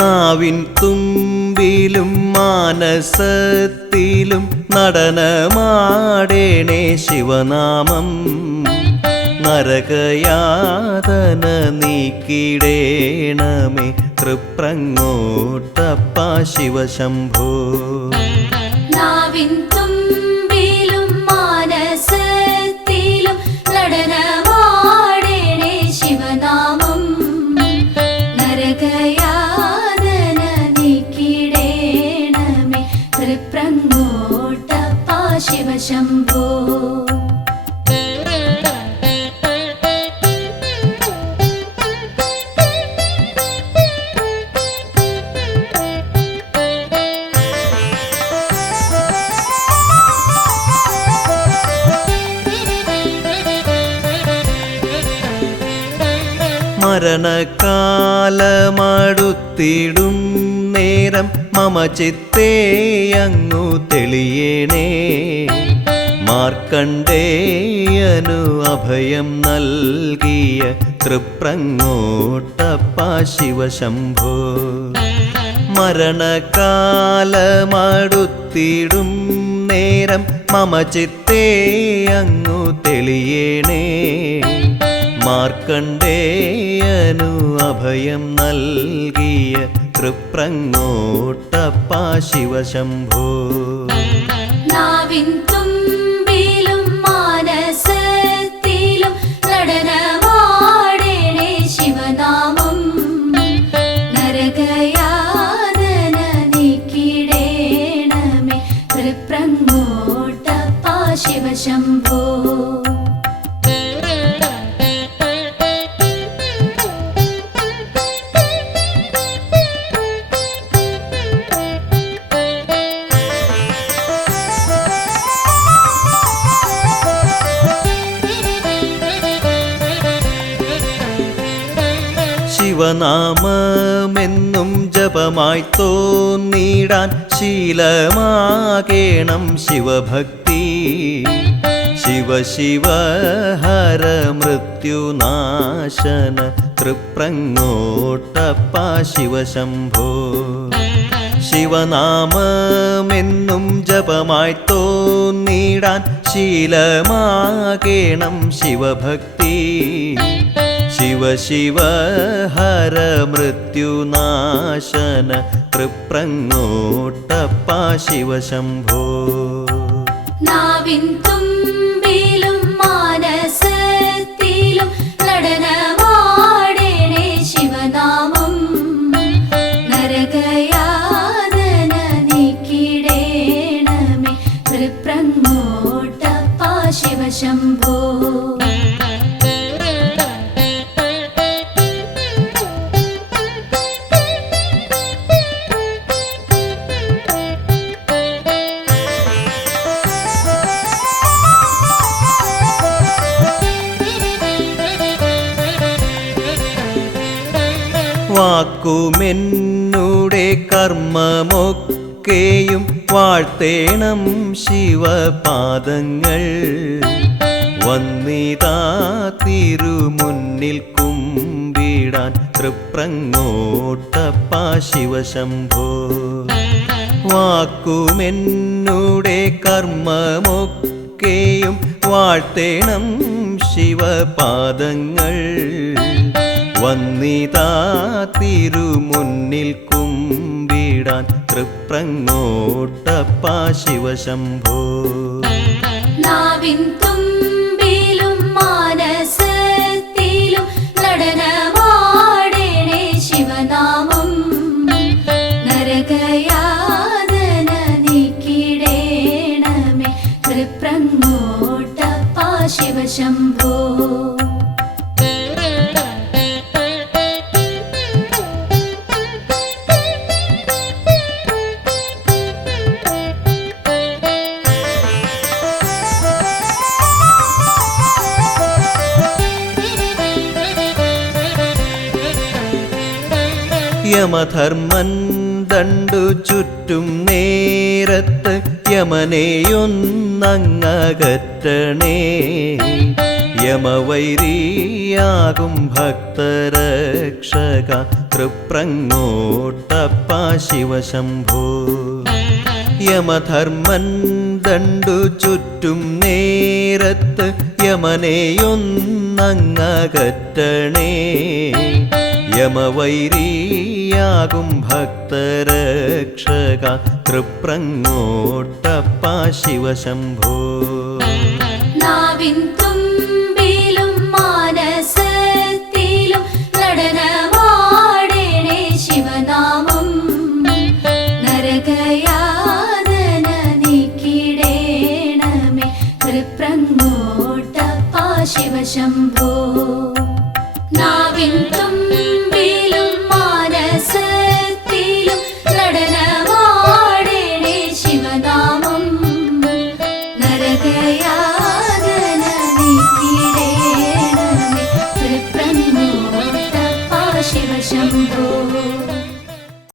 നാവിൻ തുമ്പിലും മാനസത്തിലും നടനമാടേണേ ശിവനാമം. നരകയാതന നീക്കിടേണമേ തൃപ്രങ്ങോട്ടപ്പ ശിവശംഭോ. നാവിൻ നടനമാടേണേ ശിവനാമം. നരകയാതന മരണകാലമടുത്തിടും നേരം മമ ചിത്തേ അങ്ങു തെളിയണേ. മാർക്കണ്ടേയനു അഭയം നൽകിയ തൃപ്രങ്ങോട്ടപ്പ ശിവശംഭോ. മരണകാലമടുത്തിടും നേരം മമ ചിത്തേ അങ്ങു തെളിയണേ. മാർക്കണ്ടേയനു അഭയം നൽകിയ തൃപ്രങ്ങോട്ടപ്പ ശിവശംഭോ. തുമ്പിലും മാനസത്തിലും നടനമാടേണേ ശിവനാമം. നരകയാതന നീക്കിടേണമേ തൃപ്രങ്ങോട്ടപ്പ ശിവശംഭോ. ശിവനാമമെന്നും ജപമായി തോന്നിടാൻ ശീലമാകേണം ശിവഭക്തി. ശിവ ശിവ ഹര മൃത്യുനാശന തൃപ്രങ്ങോട്ടപ്പ ശിവശംഭോ. ശിവനാമമെന്നും ജപമായി തോന്നിടാൻ ശീലമാകേണം ശിവഭക്തി. ശിവ ശിവ ഹര മൃത്യുനാശന തൃപ്രങ്ങോട്ടപ്പ ശിവശംഭോ. നാവിൻ വാക്കുമെന്നുടെ കർമ്മമൊക്കെയും വാഴ്ത്തേണം ശിവപാദങ്ങൾ. വന്നിതാ തിരുമുന്നിൽ കുമ്പിടാൻ തൃപ്രങ്ങോട്ടപ്പ ശിവശംഭോ. വാക്കുമെന്നുടെ കർമ്മമൊക്കെയും വാഴ്ത്തേണം ശിവപാദങ്ങൾ. വന്നിതാ തിരുമുന്നിൽ കുമ്പിടാൻ തൃപ്രങ്ങോട്ടപ്പാ ശിവശംഭോ. യമധർമ്മൻ ദണ്ടു ചുറ്റും നേരത്ത് യമനെയൊന്നങ്ങകറ്റണേ. യമവൈരിയാകും ഭക്തരക്ഷക തൃപ്രങ്ങോട്ടപ്പ ശിവശംഭോ. യമധർമ്മൻ ദണ്ടു ചുറ്റും നേരത്ത് യമനെയൊന്നങ്ങകറ്റണേ. യമവൈരിയാകും ഭക്തരക്ഷക തൃപ്രങ്ങോട്ടപ്പ ശിവശംഭോ. നാവിൻ തുമ്പിലും മാനസത്തിലും ശിവനാമം. ശിവശംഭോ. നാവിൻ